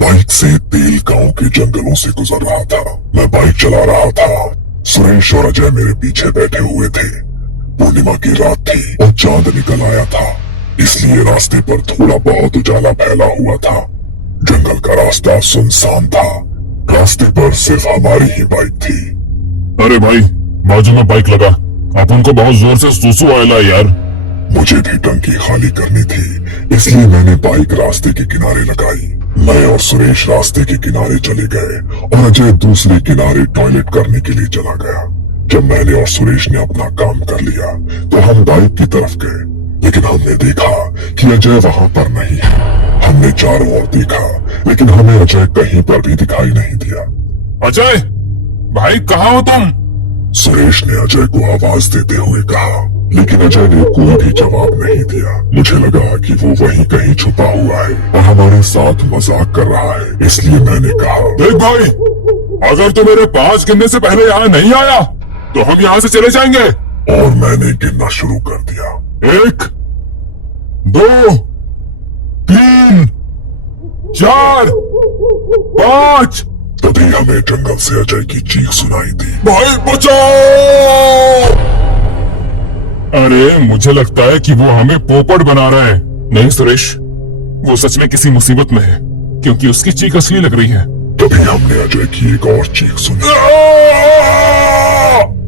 Bike से तेल गांव के जंगलों से गुजर रहा था। मैं बाइक चला रहा था। सुरेश और अजय मेरे पीछे बैठे हुए थे। पूर्णिमा की रात थी और चांद निकल आया था, इसलिए रास्ते पर थोड़ा बहुत उजाला फैला हुआ था। जंगल का रास्ता सुनसान था। रास्ते पर सिर्फ हमारी ही बाइक थी। अरे भाई, बाजू में बाइक लगा, अपन को बहुत जोर से सुसु आयला यार। मुझे भी टंकी खाली करनी थी, इसलिए मैंने बाइक रास्ते के किनारे लगाई। मैं और सुरेश रास्ते के किनारे चले गए और अजय दूसरे किनारे टॉयलेट करने के लिए चला गया। जब मैंने और सुरेश ने अपना काम कर लिया तो हम बाइक की तरफ गए, लेकिन हमने देखा कि अजय वहाँ पर नहीं है। हमने चारों ओर देखा, लेकिन हमें अजय कहीं पर भी दिखाई नहीं दिया। अजय भाई, कहाँ हो तुम? सुरेश ने अजय को आवाज देते हुए कहा, लेकिन अजय ने कोई भी जवाब नहीं दिया। मुझे लगा कि वो वहीं कहीं छुपा हुआ है और हमारे साथ मजाक कर रहा है, इसलिए मैंने कहा, देख भाई, अगर तू मेरे 5 गिनने से पहले यहाँ नहीं आया तो हम यहाँ से चले जाएंगे। और मैंने गिनना शुरू कर दिया। 1 2 3 4 5। तभी हमें जंगल से अजय की चीख सुनाई दी, भाई बचाओ! अरे मुझे लगता है कि वो हमें पोपट बना रहा है। नहीं सुरेश, वो सच में किसी मुसीबत में है, क्योंकि उसकी चीख असली लग रही है। तभी हमने अजय की एक और चीख सुनी।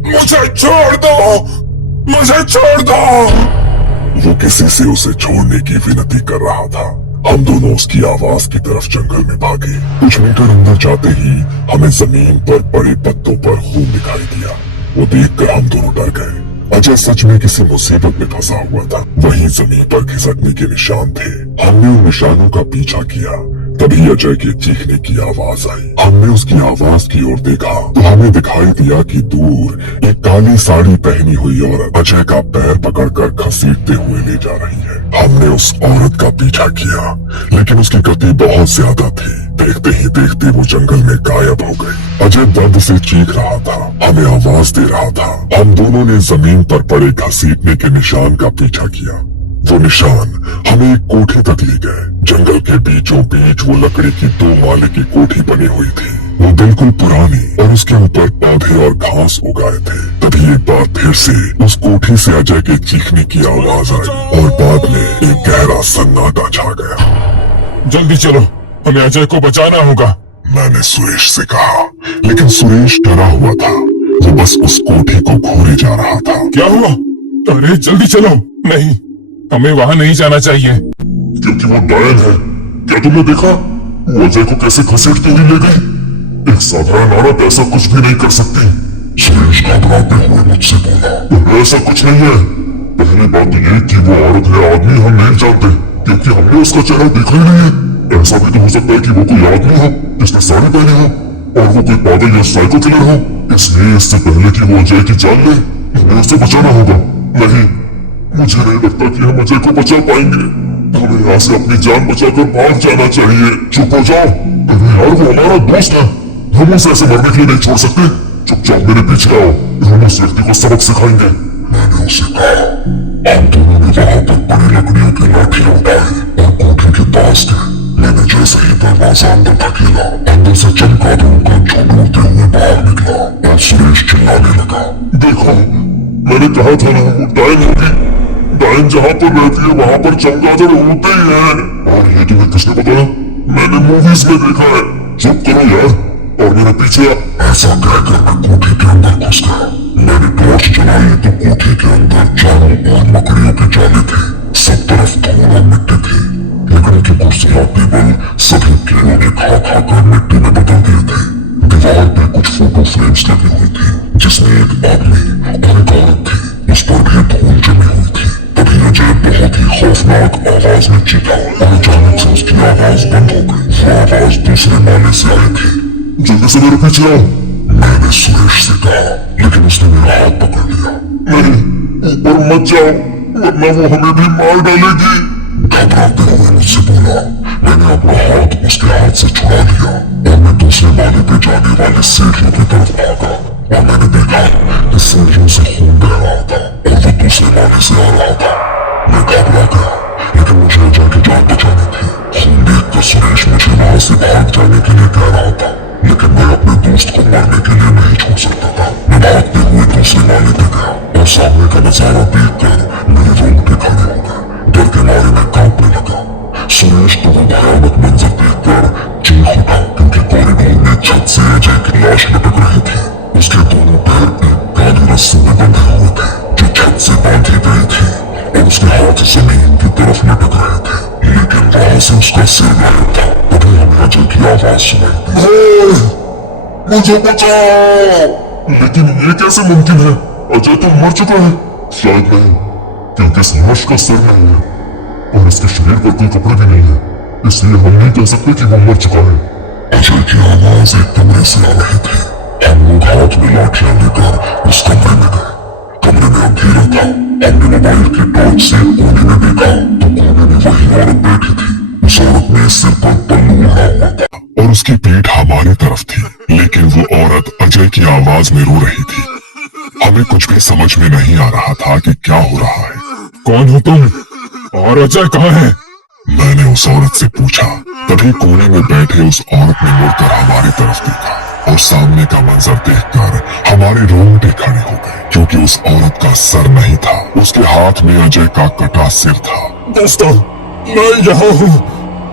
मुझे छोड़ दो, मुझे छोड़ दो! वो किसी से उसे छोड़ने की विनती कर रहा था। हम दोनों उसकी आवाज की तरफ जंगल में भागे। कुछ मीटर अंदर जाते ही हमें जमीन पर बड़े पत्तों पर खून दिखाई दिया। वो देखकर हम दोनों डर गए। अजय सच में किसी मुसीबत में फंसा हुआ था। वहीं जमीन पर खिसकने के निशान थे। हमने उन निशानों का पीछा किया। तभी अजय के चीखने की आवाज आई। हमने उसकी आवाज की ओर देखा तो हमें दिखाई दिया कि दूर एक काली साड़ी पहनी हुई औरत अजय का पैर पकड़कर घसीटते हुए ले जा रही है। हमने उस औरत का पीछा किया, लेकिन उसकी गति बहुत ज्यादा थी। देखते ही देखते वो जंगल में गायब हो गई। अजय दर्द से चीख रहा था, हमें आवाज दे रहा था। हम दोनों ने जमीन पर पड़े घसीटने के निशान का पीछा किया। वो निशान हमें एक कोठे तक ले गए। जंगल के बीचों बीच वो लकड़ी की 2 माले की कोठी बनी हुई थी। वो बिल्कुल पुरानी और उसके ऊपर पौधे और घास उगाए थे। तभी एक बार फिर से उस कोठी से अजय के चीखने की आवाज आई और बाद में एक गहरा सन्नाटा छा गया। जल्दी चलो, हमें अजय को बचाना होगा। मैंने सुरेश से कहा, लेकिन सुरेश डरा हुआ था। वो बस उस कोठी को घूरे जा रहा था। क्या हुआ? अरे जल्दी चलो। नहीं, हमें वहाँ नहीं जाना चाहिए, क्योंकि वो डायन है। क्या तुमने देखा वो अजय को कैसे घसीटती हुई ले गई? एक साधारण औरत ऐसा कुछ भी नहीं कर सकती। सुरेश घबराते हुए मुझसे बोला, ऐसा कुछ नहीं है। पहली बात तो ये कि वो औरत है आदमी हम नहीं जानते, क्योंकि हमने उसका चेहरा देखा ही नहीं है। ऐसा भी तो हो सकता है कि वो कोई आदमी हो जिसने साड़ी पहनी हो और वो कोई पागल या साइको किलर हो। इसलिए इससे पहले कि वो अजय की जान ले, हमें उसे बचाना होगा। नहीं, मुझे नहीं लगता कि हम अजय को बचा पाएंगे। हमें यहाँ से अपनी जान बचाकर भाग जाना चाहिए। चुप हो जाओ। अरे यार, वो हमारा दोस्त है, हम उसे ऐसे मरने के लिए नहीं छोड़ सकते। चुपचाप मेरे पीछे आओ, हम उस व्यक्ति को सबक सिखाएंगे। मैंने उसे कहा। हम दोनों ने वहाँ पर बड़ी लकड़ियों की लाठियां उठाई और कोठी के पास थे। मैंने जैसे ही दरवाजा अंदर धकेला, अंदर से चमगादड़ों का झुंड उड़ते हुए बाहर निकला और सुरेश चिल्लाने लगा, देखो, मैंने कहा था ना वो डायन होगी। डायन जहाँ पर रहती है वहाँ पर चमगादड़ उड़ते ही हैं। और ये तुम्हें किसने बताया? मैंने मूवीज में देखा है। चुप करो यार और मेरे पीछे आ। ऐसा कहकर मैं कोठी के अंदर घुस गया। मैंने टॉर्च जलाई तो कोठी के अंदर चारों ओर लकड़ियों के जाले थे। सब तरफ धूल और मिट्टी थी। लकड़ी की कुर्सियां टेबल सभी कीड़ों ने खा खा कर मिट्टी में बदल दिए थे। दीवार पे कुछ फोटो फ्रेम्स लगी हुई थी, जिसमें एक आदमी और एक औरत थी। उस पर भी धूल जमी हुई थी। तभी अजय बहुत ही खौफनाक आवाज में चीखा और अचानक से उसकी आवाज बंद हो गई। वो आवाज दूसरे माले से आई थी। जल्दी से मेरे पीछे आओ, मैंने सुरेश से कहा, लेकिन उसने मेरा हाथ पकड़ लिया। नहीं, ऊपर मत जाओ, वरना वो हमें भी मार डालेगी। घबराते हुए मुझसे बोला। मैंने अपना हाथ उसके हाथ से छुड़ा लिया और मैं दूसरे माले पे जाने वाले सीढ़ियों की तरफ भागा और मैंने देखा कि सीढ़ियों से खून बह रहा था और वो दूसरे माले से आ रहा था। मैं घबरा गया, लेकिन मुझे अजय की जान बचानी थी। खून देखकर सुरेश मुझे वहां से से भाग जाने के लिए कह रहा था, लेकिन मैं अपने दोस्त को मारने के लिए नहीं छोड़ सकता था। मैं भागते हुए दूसरे वाले पे गया और सामने का नजारा देखकर मेरे रोंगटे खड़े हो गए। डर के मारे मैं कांपने लगा। सुरेश को वो भयानक मंजर देखकर चीख उठा, क्योंकि कॉरिडोर में छत से अजय की लाश लटक रही थी। उसके दोनों पैर एक काली रस्सी में बंधे हुए थे जो छत से बांधी गई थी, और उसके हाथ जमीन की तरफ लटक रहे थे, लेकिन वहां से उसका सिर गायब था। तभी हमें अजय की आवाज सुनाई दी, मुझे बचाओ। लेकिन ये कैसे मुमकिन है? अजय तो मर चुका है। शायद नहीं, क्योंकि इस लाश का सिर नहीं है और इसके शरीर पर कोई कपड़े भी नहीं है, इसलिए हम नहीं कह सकते कि वो मर चुका है। अजय की आवाज एक कमरे से आ रही थी। हम लोग हाथ में लाठियां लेकर उस कमरे में गए। कमरे में अंधेरा था। हमने मोबाइल की टॉर्च से कोने में देखा तो कोने में वही औरत बैठी थी। उस औरत ने सिर पर पल्लू ओढ़ा हुआ था और उसकी पीठ हमारी तरफ थी, लेकिन वो औरत अजय की आवाज में रो रही थी। हमें कुछ भी समझ में नहीं आ रहा था कि क्या हो रहा है। कौन हो तुम और अजय कहाँ है? मैंने उस औरत से पूछा। तभी कोने में बैठे उस औरत ने मुड़कर हमारी तरफ देखा और सामने का मंजर देखकर हमारे रोंगटे खड़े हो गए, क्योंकि उस औरत का सर नहीं था, उसके हाथ में अजय का कटा सिर था। दोस्तों, मैं यहाँ हूँ।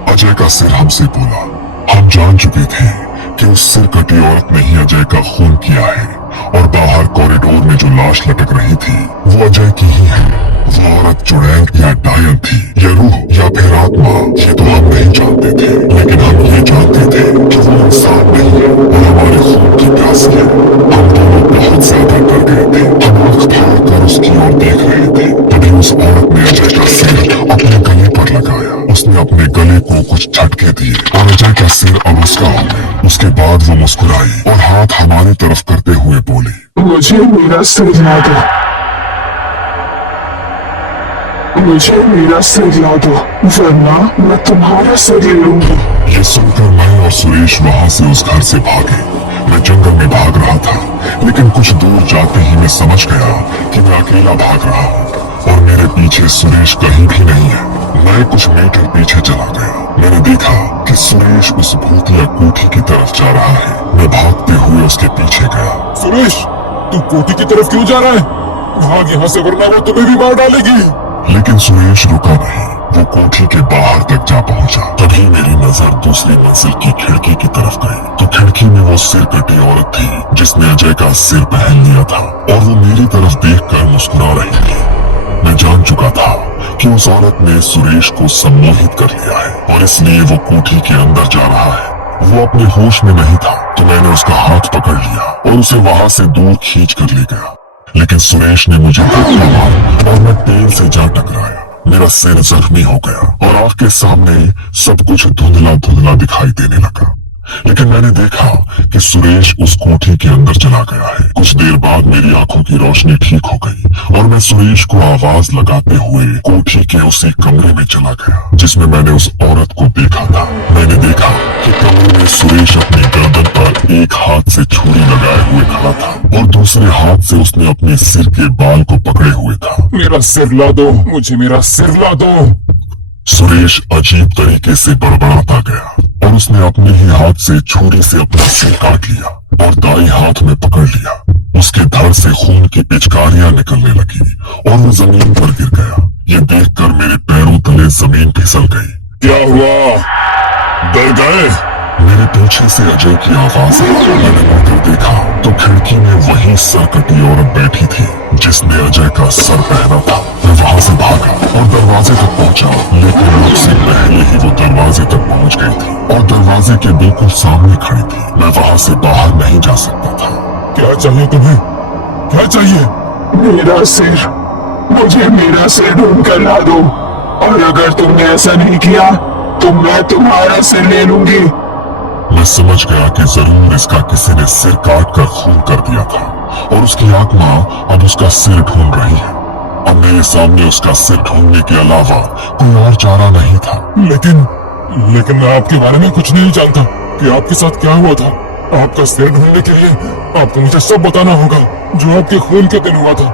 अजय का सिर हमसे बोला। हम जान चुके थे कि उस सिर कटी औरत ने ही अजय का खून किया है, और बाहर कॉरिडोर में जो लाश लटक रही थी वो अजय की ही है। वो औरत चुड़ैल या डायन थी, या रूह, या फिर आत्मा, ये तो हम नहीं जानते थे, लेकिन हम ये जानते थे कि वो इंसान नहीं है और हमारे खून की प्यासी है। हम दोनों बहुत ज्यादा डर गए थे। हम आंख फाड़ कर उसकी ओर देख रहे थे। तभी उस औरत ने अजय का सिर अपने गले पर लगाया। उसने अपने गले को कुछ झटके दिए और अजय का सिर अब उसका हो गया। उसके बाद वो मुस्कुराई और हाथ हमारी तरफ करते हुए बोली, मुझे मेरा सिर ला दो, मुझे मेरा सिर ला दो, वरना मैं तुम्हारा सिर ले लूंगी। ये सुनकर मैं और सुरेश वहाँ से उस घर से भागे। मैं जंगल में भाग रहा था, लेकिन कुछ दूर जाते ही मैं समझ गया कि मैं अकेला भाग रहा हूँ और मेरे पीछे सुरेश कहीं भी नहीं है। मैं कुछ मीटर पीछे चला गया। मैंने देखा कि सुरेश उस भूतिया कोठी की तरफ जा रहा है। मैं भागते हुए उसके पीछे गया। सुरेश, तू कोठी की तरफ क्यों जा रहा है? भाग यहाँ से, वरना वो तुम्हें भी मार डालेगी। लेकिन सुरेश रुका नहीं। वो कोठी के बाहर तक जा पहुंचा। तभी मेरी नजर दूसरी मंजिल की खिड़की की तरफ गई, तो खिड़की में वो सिर कटी औरत थी जिसने अजय का सिर पहन लिया था, और वो मेरी तरफ देखकर मुस्कुरा रही थी। मैं जान चुका था कि उस औरत ने सुरेश को सम्मोहित कर लिया है, और इसलिए वो कोठी के अंदर जा रहा है। वो अपने होश में नहीं था, तो मैंने उसका हाथ पकड़ लिया और उसे वहां से दूर खींच कर ले गया। लेकिन सुरेश ने मुझे धक्का मारा और मैं पेड़ से जा टकराया। मेरा सिर जख्मी हो गया और आंख के सामने सब कुछ धुंधला धुंधला दिखाई देने लगा। लेकिन मैंने देखा कि सुरेश उस कोठी के अंदर चला गया है। कुछ देर बाद मेरी आंखों की रोशनी ठीक हो गई और मैं सुरेश को आवाज लगाते हुए कोठी के उसी कमरे में चला गया जिसमें मैंने उस औरत को देखा था। मैंने देखा कि कमरे में सुरेश अपनी गर्दन पर एक हाथ से छुरी लगाए हुए खड़ा था और दूसरे हाथ से उसने अपने सिर के बाल को पकड़े हुए था। मेरा सिर ला दो, मुझे मेरा सिर ला दो। सुरेश अजीब तरीके से बड़बड़ाता गया और उसने अपने ही हाथ से छुरी से अपना सिर काट लिया और दाएं हाथ में पकड़ लिया। उसके धड़ से खून की पिचकारियां निकलने लगी और वो जमीन पर गिर गया। ये देखकर मेरे पैरों तले जमीन फिसल गई। क्या हुआ? डर गए? मेरे पीछे से अजय की आवाज आई। मैंने मुड़कर देखा तो खिड़की में वही सरकटी औरत बैठी थी जिसने अजय का सर पहना था। मैं वहां से भागा और दरवाजे तक पहुंचा, लेकिन मुझसे पहले ही वो दरवाजे तक पहुंच गई थी और दरवाजे के बिल्कुल सामने खड़ी थी। मैं वहां से बाहर नहीं जा सकता था। क्या चाहिए तुम्हें? क्या चाहिए? मेरा सिर, मुझे मेरा सिर ढूंढ कर ला दो, और अगर तुमने ऐसा नहीं किया तो मैं तुम्हारा सिर ले लूंगी। मैं समझ गया कि जरूर इसका किसी ने सिर काट कर खून कर दिया था और उसकी आत्मा अब उसका सिर ढूंढ रही है। अब मेरे सामने उसका सिर ढूंढने के अलावा कोई और चारा नहीं था। लेकिन मैं आपके बारे में कुछ नहीं जानता कि आपके साथ क्या हुआ था। आपका सिर ढूंढने के लिए आपको मुझे सब बताना होगा जो आपके खून के दिन हुआ था।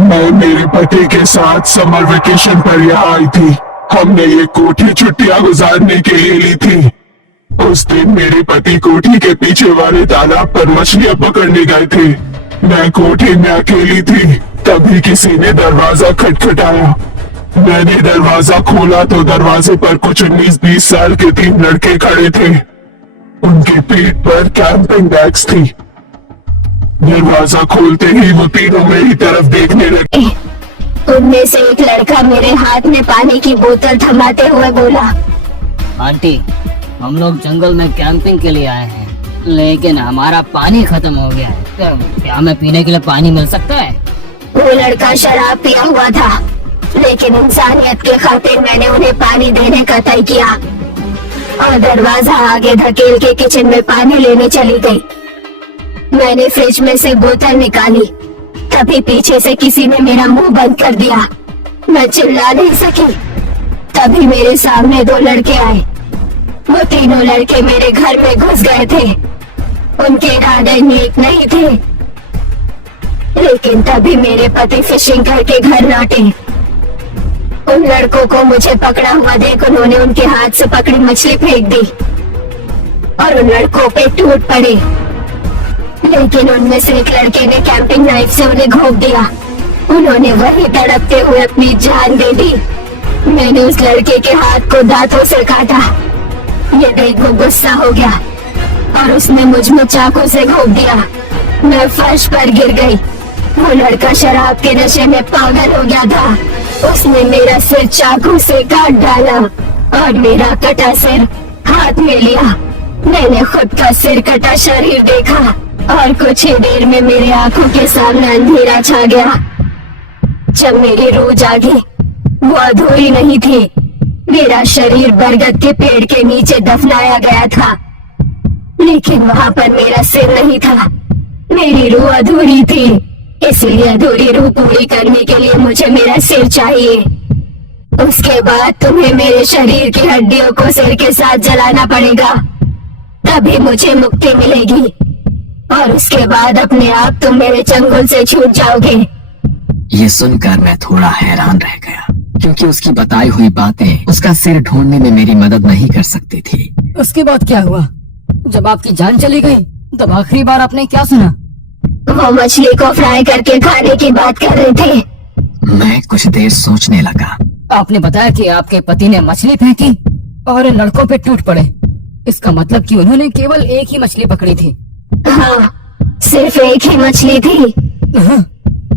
मैं मेरे पति के साथ समर वेकेशन पर यहाँ आई थी। हमने ये कोठी छुट्टियां गुजारने के लिए ली थी, उस दिन मेरे पति कोठी के पीछे वाले तालाब पर मछलियां पकड़ने गए थे। मैं कोठी में अकेली थी, तभी किसी ने दरवाजा खटखटाया। मैंने दरवाजा खोला तो दरवाजे पर कुछ 19-20 साल के 3 लड़के खड़े थे। उनकी पीठ पर कैंपिंग बैग्स थी। दरवाजा खोलते ही वो तीनों मेरी तरफ देखने लगे। उनमें से एक लड़का मेरे हाथ में पानी की बोतल थमाते हुए बोला, आंटी, हम लोग जंगल में कैंपिंग के लिए आए हैं, लेकिन हमारा पानी खत्म हो गया है। क्या हमें पीने के लिए पानी मिल सकता है? वो लड़का शराब पिया हुआ था, लेकिन इंसानियत के खातिर मैंने उन्हें पानी देने का तय किया और दरवाजा आगे धकेल के किचन में पानी लेने चली गई। मैंने फ्रिज में से बोतल निकाली, तभी पीछे से किसी ने मेरा मुंह बंद कर दिया। मैं चिल्ला नहीं सकी। तभी मेरे सामने 2 लड़के आए। वो तीनों लड़के मेरे घर में घुस गए थे। उनके इरादे नेक नहीं थे, लेकिन तभी मेरे पति फिशिंग करके घर लौटे। उन लड़कों को मुझे पकड़ा हुआ देख उन्होंने उनके हाथ से पकड़ी मछली फेंक दी और उन लड़कों पे टूट पड़े। लेकिन उनमें से एक लड़के ने कैंपिंग नाइफ से उन्हें घोंप दिया। उन्होंने वही तड़पते हुए अपनी जान दे दी। मैंने उस लड़के के हाथ को दांतों से काटा। ये देख वो गुस्सा हो गया और उसने मुझ में चाकू से घोंप दिया। मैं फर्श पर गिर गई। वो लड़का शराब के नशे में पागल हो गया था। उसने मेरा सिर चाकू से काट डाला और मेरा कटा सिर हाथ में लिया। मैंने खुद का सिर कटा शरीर देखा और कुछ ही देर में मेरे आंखों के सामने अंधेरा छा गया। जब मेरी रूह जागी, वो अधूरी नहीं थी। मेरा शरीर बरगद के पेड़ के नीचे दफनाया गया था, लेकिन वहाँ पर मेरा सिर नहीं था। मेरी रूह अधूरी थी, इसलिए अधूरी रूह पूरी करने के लिए मुझे मेरा सिर चाहिए। उसके बाद तुम्हें मेरे शरीर की हड्डियों को सिर के साथ जलाना पड़ेगा, तभी मुझे मुक्ति मिलेगी और उसके बाद अपने आप तुम मेरे चंगुल से छूट जाओगे। ये सुनकर मैं थोड़ा हैरान रह गया, क्योंकि उसकी बताई हुई बातें उसका सिर ढूंढने में मेरी मदद नहीं कर सकती थी। उसके बाद क्या हुआ? जब आपकी जान चली गई, तब आखिरी बार आपने क्या सुना? वो मछली को फ्राई करके खाने की बात कर रहे थे। मैं कुछ देर सोचने लगा। आपने बताया कि आपके पति ने मछली फेंकी और इन लड़कों पे टूट पड़े। इसका मतलब कि उन्होंने केवल एक ही मछली पकड़ी थी। हाँ, सिर्फ एक ही मछली थी।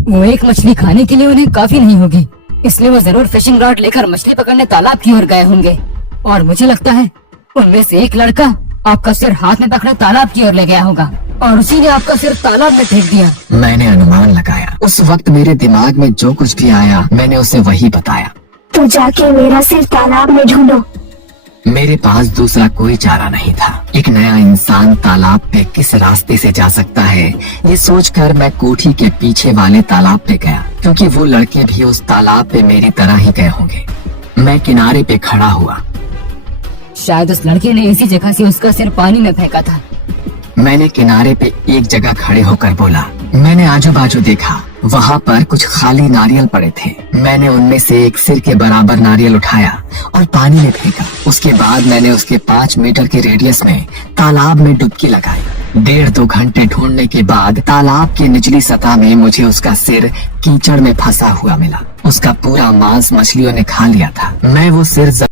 वो एक मछली खाने के लिए उन्हें काफी नहीं होगी, इसलिए वो जरूर फिशिंग रॉड लेकर मछली पकड़ने तालाब की ओर गए होंगे। और मुझे लगता है उनमें से एक लड़का आपका सिर हाथ में पकड़े तालाब की ओर ले गया होगा और उसी ने आपका सिर तालाब में फेंक दिया। मैंने अनुमान लगाया। उस वक्त मेरे दिमाग में जो कुछ भी आया मैंने उसे वही बताया। तो जाके मेरा सिर तालाब में ढूंढो। मेरे पास दूसरा कोई चारा नहीं था। एक नया इंसान तालाब पे किस रास्ते से जा सकता है, ये सोचकर मैं कोठी के पीछे वाले तालाब पे गया, क्योंकि वो लड़के भी उस तालाब पे मेरी तरह ही गए होंगे। मैं किनारे पे खड़ा हुआ। शायद उस लड़के ने इसी जगह से उसका सिर पानी में फेंका था। मैंने किनारे पे एक जगह खड़े होकर बोला। मैंने आजू बाजू देखा, वहाँ पर कुछ खाली नारियल पड़े थे। मैंने उनमें से एक सिर के बराबर नारियल उठाया और पानी में फेंका। उसके बाद मैंने उसके 5 मीटर के रेडियस में तालाब में डुबकी लगाई। 1.5-2 घंटे ढूंढने के बाद तालाब की निचली सतह में मुझे उसका सिर कीचड़ में फंसा हुआ मिला। उसका पूरा मांस मछलियों ने खा लिया था। मैं वो सिर